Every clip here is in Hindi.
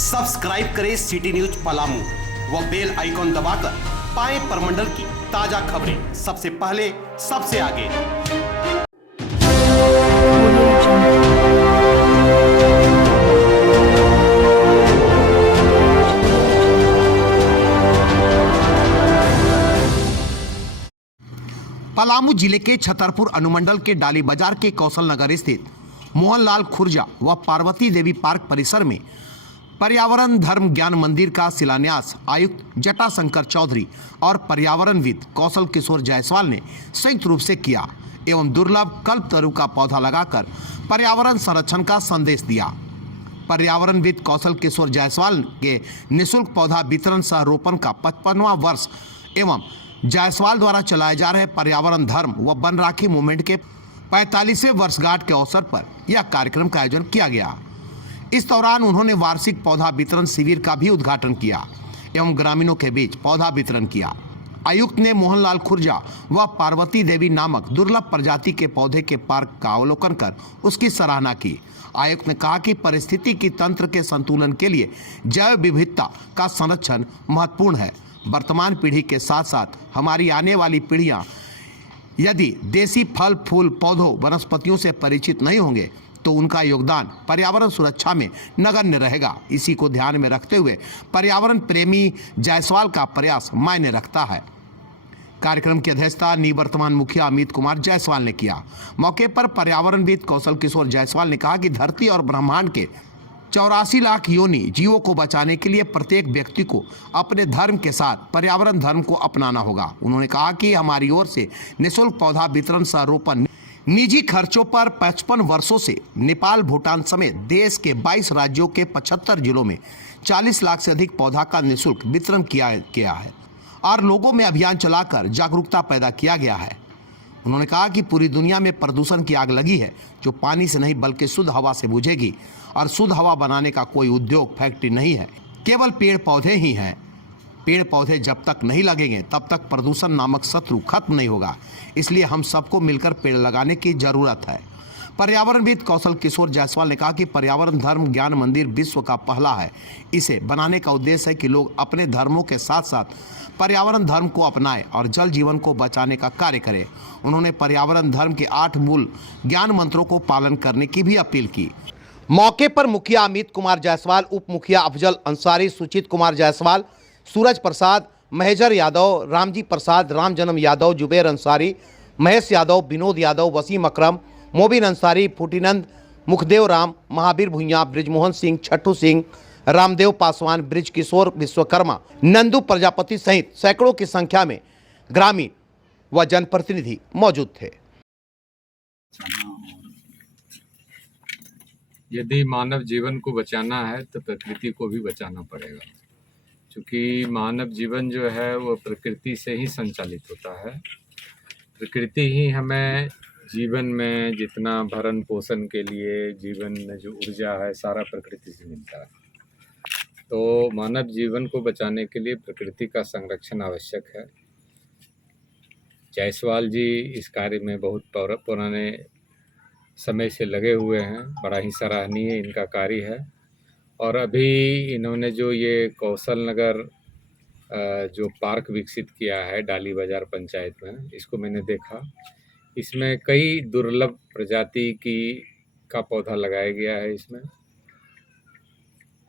सब्सक्राइब करें सिटी न्यूज पलामू व बेल आइकॉन दबाकर पाएं परमंडल की ताजा खबरें सबसे पहले सबसे आगे। पलामू जिले के छतरपुर अनुमंडल के डाली बाजार के कौशल नगर स्थित मोहनलाल खुर्जा व पार्वती देवी पार्क परिसर में पर्यावरण धर्म ज्ञान मंदिर का शिलान्यास आयुक्त जटाशंकर चौधरी और पर्यावरणविद कौशल किशोर जायसवाल ने संयुक्त रूप से किया एवं दुर्लभ कल्पतरु का पौधा लगाकर पर्यावरण संरक्षण का संदेश दिया। पर्यावरणविद कौशल किशोर जायसवाल के निःशुल्क पौधा वितरण सह रोपण का 55वां वर्ष एवं जायसवाल द्वारा चलाए जा रहे पर्यावरण धर्म व वन राखी मूवमेंट के 45वें वर्षगांठ के अवसर पर यह कार्यक्रम का आयोजन किया गया। इस दौरान उन्होंने वार्षिक पौधा वितरण शिविर का भी उद्घाटन किया एवं ग्रामीणों के बीच पौधा वितरण किया। आयुक्त ने मोहनलाल खुर्जा व पार्वती देवी नामक दुर्लभ प्रजाति के पौधे के पार्क का अवलोकन कर उसकी सराहना की। आयुक्त ने कहा कि पारिस्थितिकी तंत्र के संतुलन के लिए जैव विविधता का संरक्षण महत्वपूर्ण है। वर्तमान पीढ़ी के साथ साथ हमारी आने वाली पीढ़ियां यदि देसी फल फूल पौधों वनस्पतियों से परिचित नहीं होंगे तो उनका योगदान पर्यावरण सुरक्षा में नगण्य रहेगा। इसी को ध्यान में रखते हुए पर्यावरण प्रेमी जायसवाल का प्रयास मायने रखता है। कार्यक्रम की अध्यक्षता निवर्तमान मुखिया अमित कुमार जायसवाल ने किया। मौके पर पर्यावरणविद कौशल किशोर जायसवाल ने कहा कि धरती और ब्रह्मांड के 84 लाख योनि जीवों को बचाने के लिए प्रत्येक व्यक्ति को अपने धर्म के साथ पर्यावरण धर्म को अपनाना होगा। उन्होंने कहा कि हमारी ओर से निःशुल्क पौधा वितरण सह रोपण निजी खर्चों पर 55 वर्षों से नेपाल भूटान समेत देश के 22 राज्यों के 75 जिलों में 40 लाख से अधिक पौधा का निःशुल्क वितरण किया गया है और लोगों में अभियान चलाकर जागरूकता पैदा किया गया है। उन्होंने कहा कि पूरी दुनिया में प्रदूषण की आग लगी है जो पानी से नहीं बल्कि शुद्ध हवा से बुझेगी और शुद्ध हवा बनाने का कोई उद्योग फैक्ट्री नहीं है, केवल पेड़ पौधे ही हैं। पेड़ पौधे जब तक नहीं लगेंगे तब तक प्रदूषण नामक शत्रु खत्म नहीं होगा। इसलिए हम सबको मिलकर पेड़ लगाने की जरूरत है। पर्यावरणविद कौशल किशोर जायसवाल ने कहा कि पर्यावरण धर्म ज्ञान मंदिर विश्व का पहला है। इसे बनाने का उद्देश्य है कि लोग अपने धर्मों के साथ साथ पर्यावरण धर्म को अपनाएं और जल जीवन को बचाने का कार्य करें। उन्होंने पर्यावरण धर्म के 8 मूल ज्ञान मंत्रों को पालन करने की भी अपील की। मौके पर मुखिया अमित कुमार जायसवाल, उप मुखिया अफजल अंसारी, सुचित कुमार जायसवाल, सूरज प्रसाद, महेजर यादव, रामजी प्रसाद, राम जन्म यादव, जुबेर अंसारी, महेश यादव, विनोद यादव, वसीम अकरम, मोबिन अंसारी, फूटीनंद, मुखदेव राम, महावीर भुइयां, ब्रिजमोहन सिंह, छट्टू सिंह, रामदेव पासवान, ब्रिज किशोर विश्वकर्मा, नंदू प्रजापति सहित सैकड़ों की संख्या में ग्रामीण व जनप्रतिनिधि मौजूद थे। यदि मानव जीवन को बचाना है तो प्रकृति को भी बचाना पड़ेगा, क्योंकि मानव जीवन जो है वो प्रकृति से ही संचालित होता है। प्रकृति ही हमें जीवन में जितना भरण पोषण के लिए जीवन में जो ऊर्जा है सारा प्रकृति से मिलता है। तो मानव जीवन को बचाने के लिए प्रकृति का संरक्षण आवश्यक है। जायसवाल जी इस कार्य में बहुत पुराने समय से लगे हुए हैं, बड़ा ही सराहनीय इनका कार्य है। और अभी इन्होंने जो ये कौशल नगर जो पार्क विकसित किया है डाली बाजार पंचायत में, इसको मैंने देखा। इसमें कई दुर्लभ प्रजाति का पौधा लगाया गया है। इसमें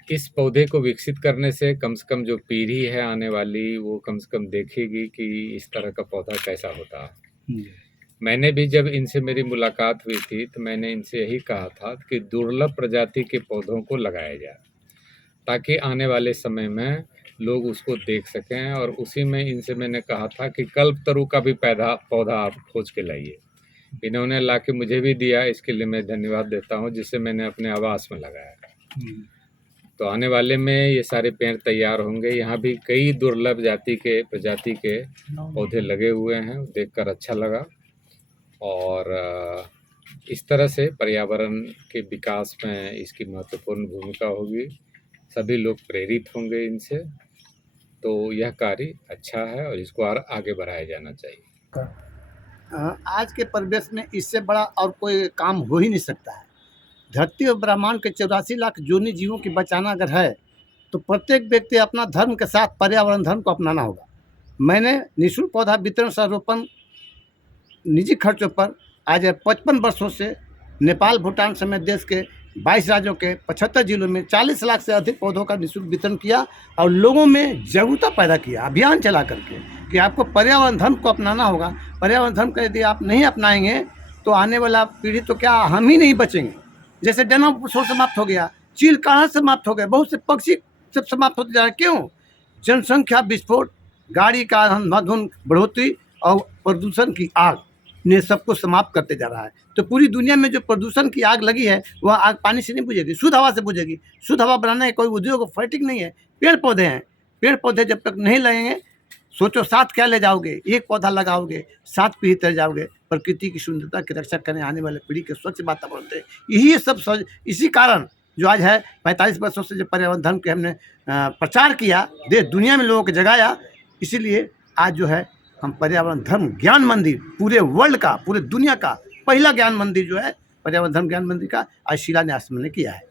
इस पौधे को विकसित करने से कम जो पीढ़ी है आने वाली वो कम से कम देखेगी कि इस तरह का पौधा कैसा होता है। मैंने भी जब इनसे मेरी मुलाकात हुई थी तो मैंने इनसे यही कहा था कि दुर्लभ प्रजाति के पौधों को लगाया जाए ताकि आने वाले समय में लोग उसको देख सकें। और उसी में इनसे मैंने कहा था कि कल्पतरु का भी पौधा आप खोज के लाइए। इन्होंने ला के मुझे भी दिया, इसके लिए मैं धन्यवाद देता हूं, जिसे मैंने अपने आवास में लगाया। तो आने वाले में ये सारे पेड़ तैयार होंगे। यहाँ भी कई दुर्लभ प्रजाति के पौधे लगे हुए हैं, देखकर अच्छा लगा। और इस तरह से पर्यावरण के विकास में इसकी महत्वपूर्ण भूमिका होगी। सभी लोग प्रेरित होंगे इनसे। तो यह कार्य अच्छा है और इसको और आगे बढ़ाया जाना चाहिए। आज के परिवेश में इससे बड़ा और कोई काम हो ही नहीं सकता है। धरती और ब्रह्मांड के 84 लाख जोनी जीवों की बचाना अगर है तो प्रत्येक व्यक्ति अपना धर्म के साथ पर्यावरण धर्म को अपनाना होगा। मैंने निःशुल्क पौधा वितरण सह रोपण निजी खर्चों पर आज 55 वर्षों से नेपाल, भूटान समेत देश के 22 राज्यों के 75 जिलों में 40 लाख से अधिक पौधों का निःशुल्क वितरण किया और लोगों में जागरूकता पैदा किया, अभियान चला करके कि आपको पर्यावरण धर्म को अपनाना होगा। पर्यावरण धर्म को यदि आप नहीं अपनाएंगे तो आने वाला पीढ़ी तो क्या हम ही नहीं बचेंगे। जैसे डायनासोर समाप्त हो गया, चील काढ़ा समाप्त हो गए, बहुत से पक्षी सब समाप्त होते जा रहे हैं। क्यों? जनसंख्या विस्फोट, गाड़ी का अंधाधुंध बढ़ोतरी और प्रदूषण की आग ने सबको समाप्त करते जा रहा है। तो पूरी दुनिया में जो प्रदूषण की आग लगी है वह आग पानी से नहीं बुझेगी, शुद्ध हवा से बुझेगी। शुद्ध हवा बनाने का कोई उद्योग फैक्ट्री नहीं है, पेड़ पौधे हैं। पेड़ पौधे जब तक नहीं लगेंगे, सोचो 7 क्या ले जाओगे, एक पौधा लगाओगे 7 पीढ़ी तक जाओगे। प्रकृति की सुंदरता की रक्षा करने, आने वाले पीढ़ी के स्वच्छ वातावरण थे। यही सब इसी कारण जो आज है 45 वर्षों से जो पर्यावरण धर्म के हमने प्रचार किया, देश दुनिया में लोगों को जगाया, इसीलिए आज जो है हम पर्यावरण धर्म ज्ञान मंदिर पूरे वर्ल्ड का, पूरे दुनिया का पहला ज्ञान मंदिर जो है पर्यावरण धर्म ज्ञान मंदिर का आज शिलान्यास हमने किया है।